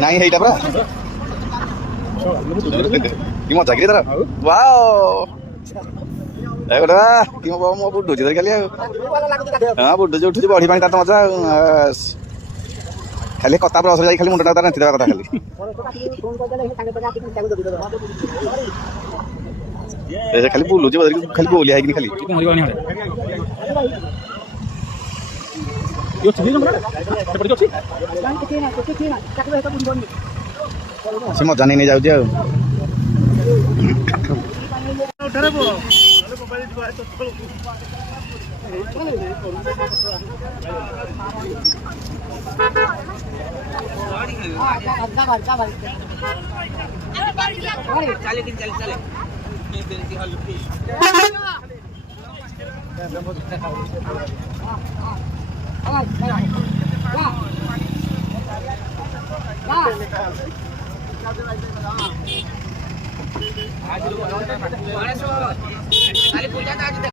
नहीं है परा कि मजा कि तार वाओ कि मो बुडुची धर खाली हाँ बुडुची उठुची बड़ी पानी तार तो मजा खाली कता ब्रश जाई खाली मुंडा तार नाथि देवा कथा खाली खाली बुलुची खाली बोलिया है कि खाली से मजा नहीं जाऊँ